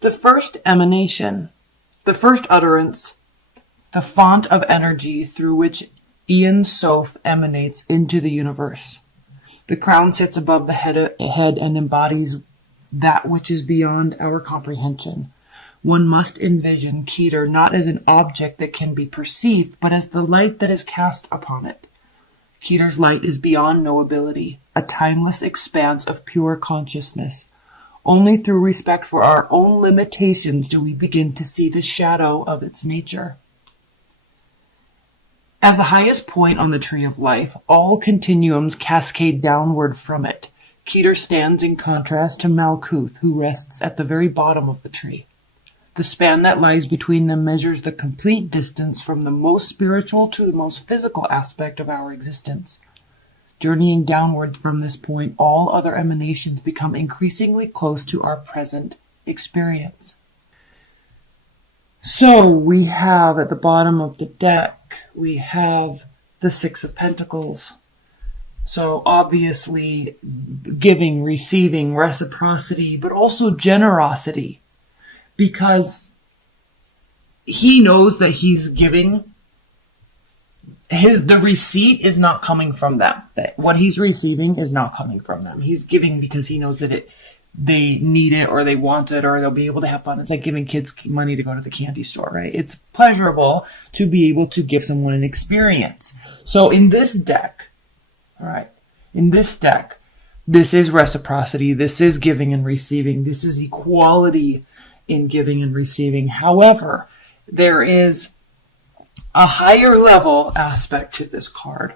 The first emanation, the first utterance, the font of energy through which Ian Soph emanates into the universe. The crown sits above the head and embodies that which is beyond our comprehension. One must envision Keter not as an object that can be perceived, but as the light that is cast upon it. Keter's light is beyond knowability, a timeless expanse of pure consciousness. Only through respect for our own limitations do we begin to see the shadow of its nature. As the highest point on the tree of life, all continuums cascade downward from it. Keter stands in contrast to Malkuth, who rests at the very bottom of the tree. The span that lies between them measures the complete distance from the most spiritual to the most physical aspect of our existence. Journeying downward from this point, all other emanations become increasingly close to our present experience. So we have at the bottom of the deck, we have the Six of Pentacles. So obviously giving, receiving, reciprocity, but also generosity. Because he knows that he's giving. The receipt is not coming from them. What he's receiving is not coming from them. He's giving because he knows that they need it or they want it or they'll be able to have fun. It's like giving kids money to go to the candy store, right? It's pleasurable to be able to give someone an experience. So in this deck, this is reciprocity. This is giving and receiving. This is equality in giving and receiving. However, there is a higher level aspect to this card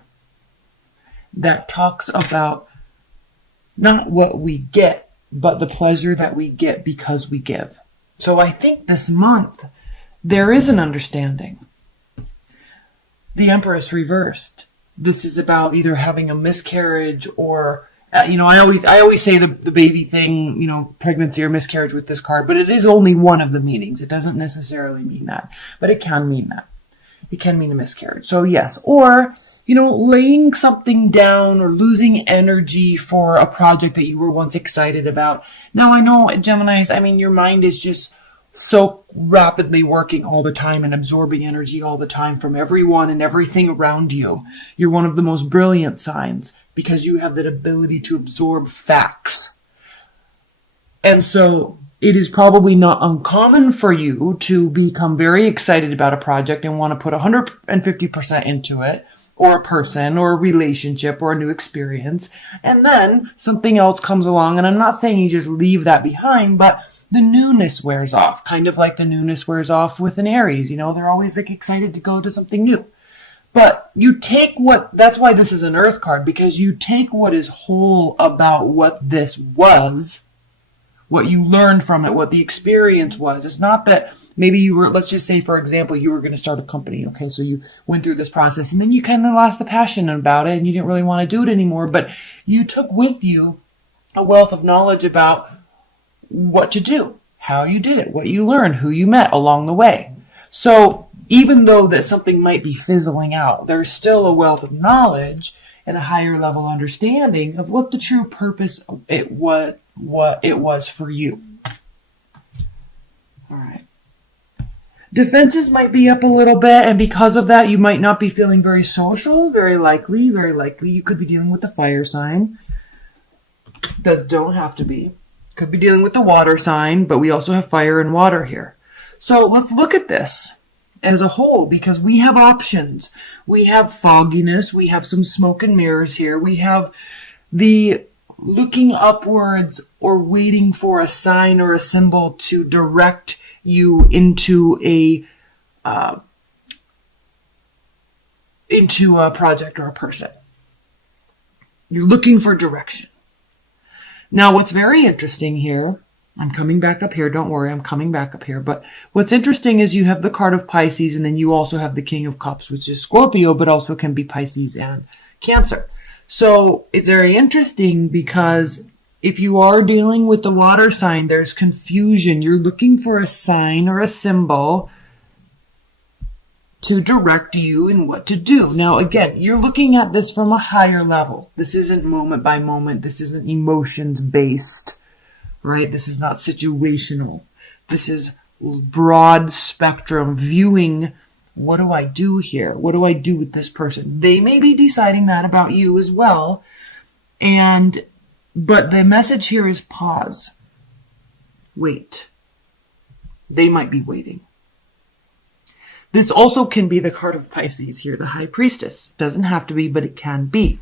that talks about not what we get, but the pleasure that we get because we give. So I think this month there is an understanding. The Empress reversed. This is about either having a miscarriage or I always say the baby thing, pregnancy or miscarriage with this card, but it is only one of the meanings. It doesn't necessarily mean that, but it can mean that. It can mean a miscarriage. So yes, or, laying something down or losing energy for a project that you were once excited about. Now I know, Geminis, your mind is just so rapidly working all the time and absorbing energy all the time from everyone and everything around you. You're one of the most brilliant signs because you have that ability to absorb facts. And so it is probably not uncommon for you to become very excited about a project and want to put 150% into it, or a person, or a relationship, or a new experience. And then something else comes along, and I'm not saying you just leave that behind, but the newness wears off, kind of like the newness wears off with an Aries. They're always excited to go to something new. But you take that's why this is an Earth card, because you take what is whole about what this was, what you learned from it, what the experience was. It's not that maybe you were, let's just say, for example, you were going to start a company. Okay, so you went through this process and then you kind of lost the passion about it and you didn't really want to do it anymore, but you took with you a wealth of knowledge about what to do, how you did it, what you learned, who you met along the way. So even though that something might be fizzling out, there's still a wealth of knowledge and a higher level understanding of what the true purpose what it was for you. All right. Defenses might be up a little bit, and because of that, you might not be feeling very social. Very likely, you could be dealing with the fire sign. Don't have to be. Could be dealing with the water sign, but we also have fire and water here. So let's look at this as a whole, because we have options. We have fogginess. We have some smoke and mirrors here. We have the looking upwards or waiting for a sign or a symbol to direct you into a project or a person. You're looking for direction. Now, what's very interesting here, I'm coming back up here. Don't worry, I'm coming back up here. But what's interesting is you have the card of Pisces, and then you also have the King of Cups, which is Scorpio, but also can be Pisces and Cancer. So it's very interesting because if you are dealing with the water sign, there's confusion. You're looking for a sign or a symbol to direct you in what to do. Now, again, you're looking at this from a higher level. This isn't moment by moment. This isn't emotions based, right? This is not situational. This is broad spectrum viewing. What do I do here? What do I do with this person? They may be deciding that about you as well. But the message here is pause. Wait. They might be waiting. This also can be the card of Pisces here, the High Priestess. Doesn't have to be, but it can be.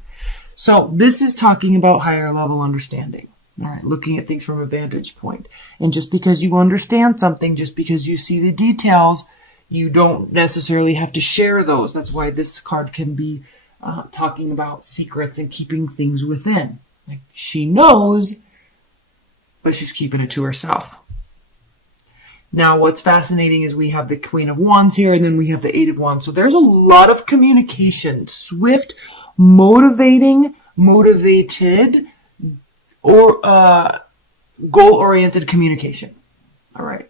So this is talking about higher level understanding. All right, looking at things from a vantage point. And just because you understand something, just because you see the details, you don't necessarily have to share those. That's why this card can be talking about secrets and keeping things within. Like she knows, but she's keeping it to herself. Now, what's fascinating is we have the Queen of Wands here, and then we have the Eight of Wands. So there's a lot of communication, swift, motivated, or goal-oriented communication. All right.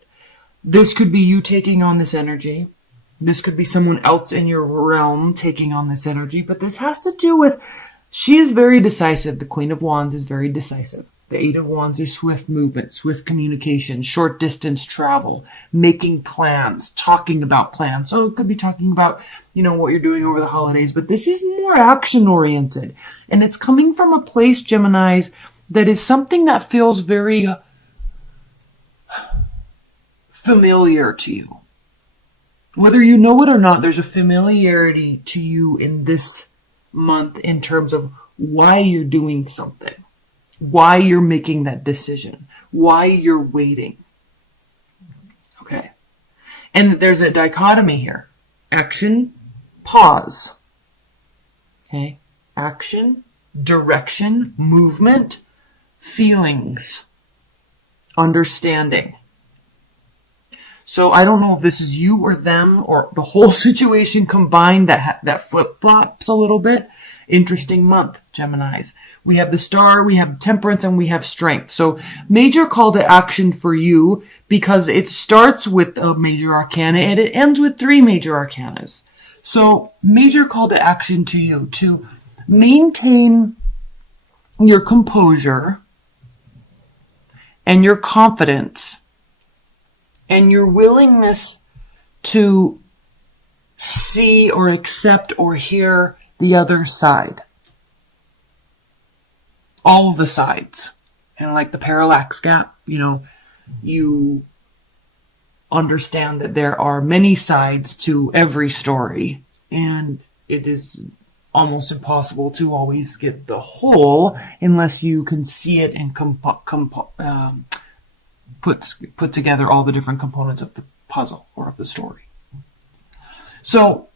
This could be you taking on this energy. This could be someone else in your realm taking on this energy, but this has to do with, she is very decisive. The Queen of Wands is very decisive. The Eight of Wands is swift movement, swift communication, short distance travel, making plans, talking about plans. So it could be talking about, what you're doing over the holidays, but this is more action oriented. And it's coming from a place, Geminis, that is something that feels very familiar to you. Whether you know it or not, there's a familiarity to you in this month in terms of why you're doing something. Why you're making that decision, why you're waiting. Okay. And there's a dichotomy here. Action, pause. Okay. Action, direction, movement, feelings, understanding. So I don't know if this is you or them or the whole situation combined that flip-flops a little bit. Interesting month, Geminis. We have the Star, we have Temperance, and we have Strength. So major call to action for you because it starts with a major arcana and it ends with 3 major arcanas. So major call to action to you to maintain your composure and your confidence and your willingness to see or accept or hear the other side. All of the sides. And like the parallax gap, you understand that there are many sides to every story. And it is almost impossible to always get the whole unless you can see it and put together all the different components of the puzzle or of the story. So,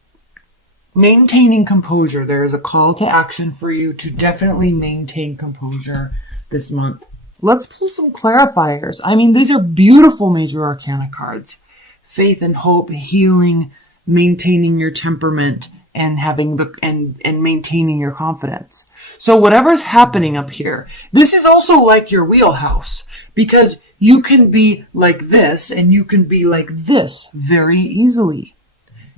maintaining composure. There is a call to action for you to definitely maintain composure this month. Let's pull some clarifiers. These are beautiful major arcana cards. Faith and hope, healing, maintaining your temperament, and and maintaining your confidence. So whatever's happening up here, this is also like your wheelhouse because you can be like this and you can be like this very easily.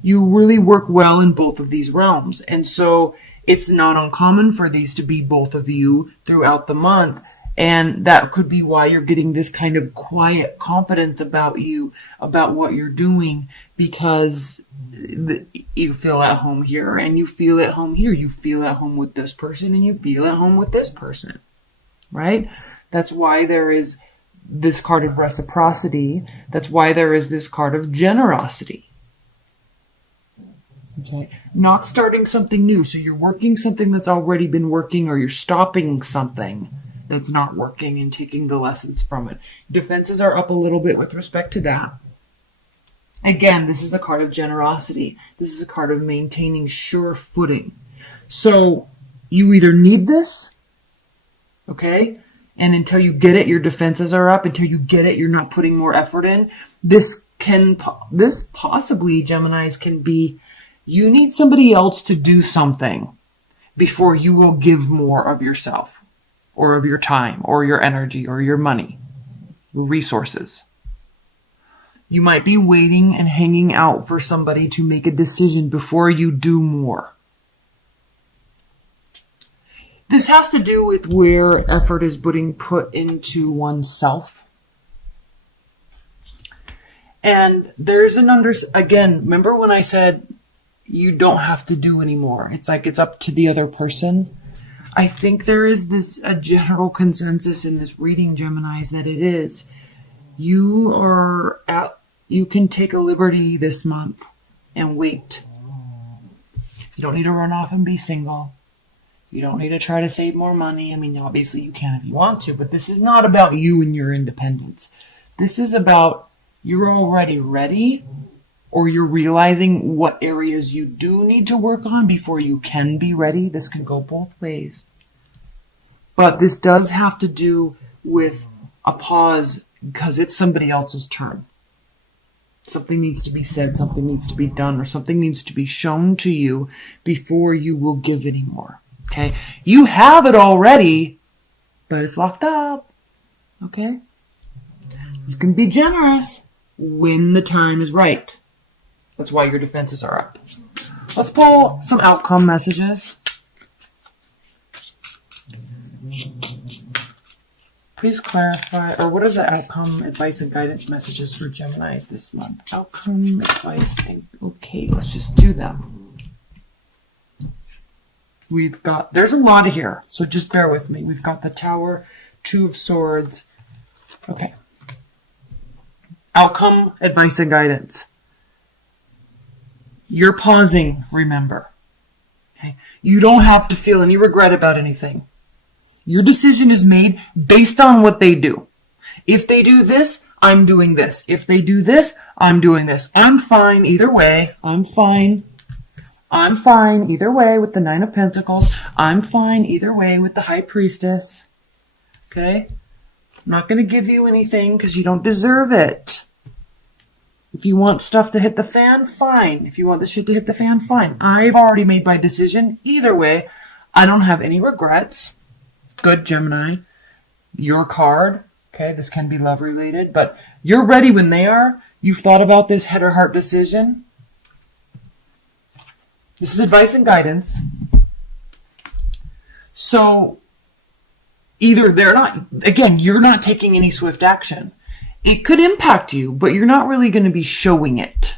You really work well in both of these realms. And so it's not uncommon for these to be both of you throughout the month. And that could be why you're getting this kind of quiet confidence about you, about what you're doing, because you feel at home here and you feel at home here. You feel at home with this person and you feel at home with this person, right? That's why there is this card of reciprocity. That's why there is this card of generosity. Okay, not starting something new. So you're working something that's already been working, or you're stopping something that's not working and taking the lessons from it. Defenses are up a little bit with respect to that. Again, this is a card of generosity. This is a card of maintaining sure footing. So you either need this, okay, and until you get it, your defenses are up. Until you get it, you're not putting more effort in. This possibly, Geminis, can be you need somebody else to do something before you will give more of yourself or of your time or your energy or your money, resources. You might be waiting and hanging out for somebody to make a decision before you do more. This has to do with where effort is being put into oneself. And there's again, remember when I said you don't have to do anymore? It's like it's up to the other person. I think there is a general consensus in this reading, Geminis, that it is. You can take a liberty this month and wait. You don't need to run off and be single. You don't need to try to save more money. I mean, obviously you can if you want to, but this is not about you and your independence. This is about you're already ready, or you're realizing what areas you do need to work on before you can be ready. This can go both ways. But this does have to do with a pause because it's somebody else's turn. Something needs to be said, something needs to be done, or something needs to be shown to you before you will give anymore. Okay? You have it already, but it's locked up. Okay? You can be generous when the time is right. That's why your defenses are up. Let's pull some outcome messages. Please clarify, or what are the outcome, advice, and guidance messages for Geminis this month? Outcome, advice, and okay, let's just do them. There's a lot here, so just bear with me. We've got the Tower, Two of Swords. Okay. Outcome, advice, and guidance. You're pausing, remember. Okay? You don't have to feel any regret about anything. Your decision is made based on what they do. If they do this, I'm doing this. If they do this, I'm doing this. I'm fine either way. I'm fine either way with the Nine of Pentacles. I'm fine either way with the High Priestess. Okay? I'm not going to give you anything because you don't deserve it. If you want stuff to hit the fan, fine. If you want the shit to hit the fan, fine. I've already made my decision. Either way, I don't have any regrets. Good, Gemini. Your card. Okay, this can be love related, but you're ready when they are. You've thought about this head or heart decision. This is advice and guidance. So, either they're not, again, you're not taking any swift action. It could impact you, but you're not really going to be showing it.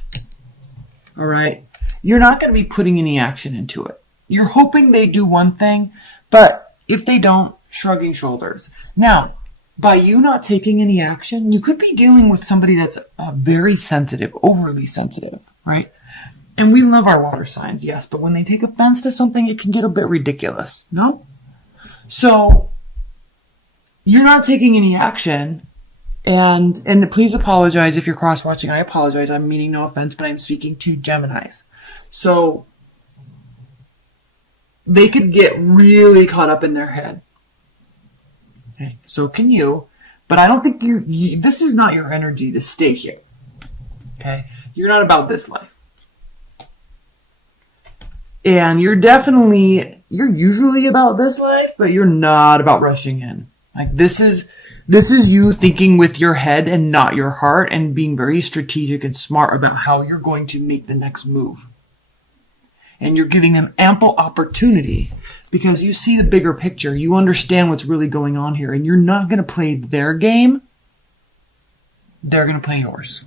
All right? You're not going to be putting any action into it. You're hoping they do one thing, but if they don't, shrugging shoulders. Now, by you not taking any action, you could be dealing with somebody that's very sensitive, overly sensitive, right? And we love our water signs, yes, but when they take offense to something, it can get a bit ridiculous, no? So, you're not taking any action, and please apologize if you're cross-watching. I apologize. I'm meaning no offense, but I'm speaking to Geminis. So, they could get really caught up in their head. Okay, so can you, but I don't think this is not your energy to stay here. Okay, you're not about this life. And you're usually about this life, but you're not about rushing in. Like this is you thinking with your head and not your heart, and being very strategic and smart about how you're going to make the next move. And you're giving them ample opportunity because you see the bigger picture. You understand what's really going on here, and you're not going to play their game. They're going to play yours.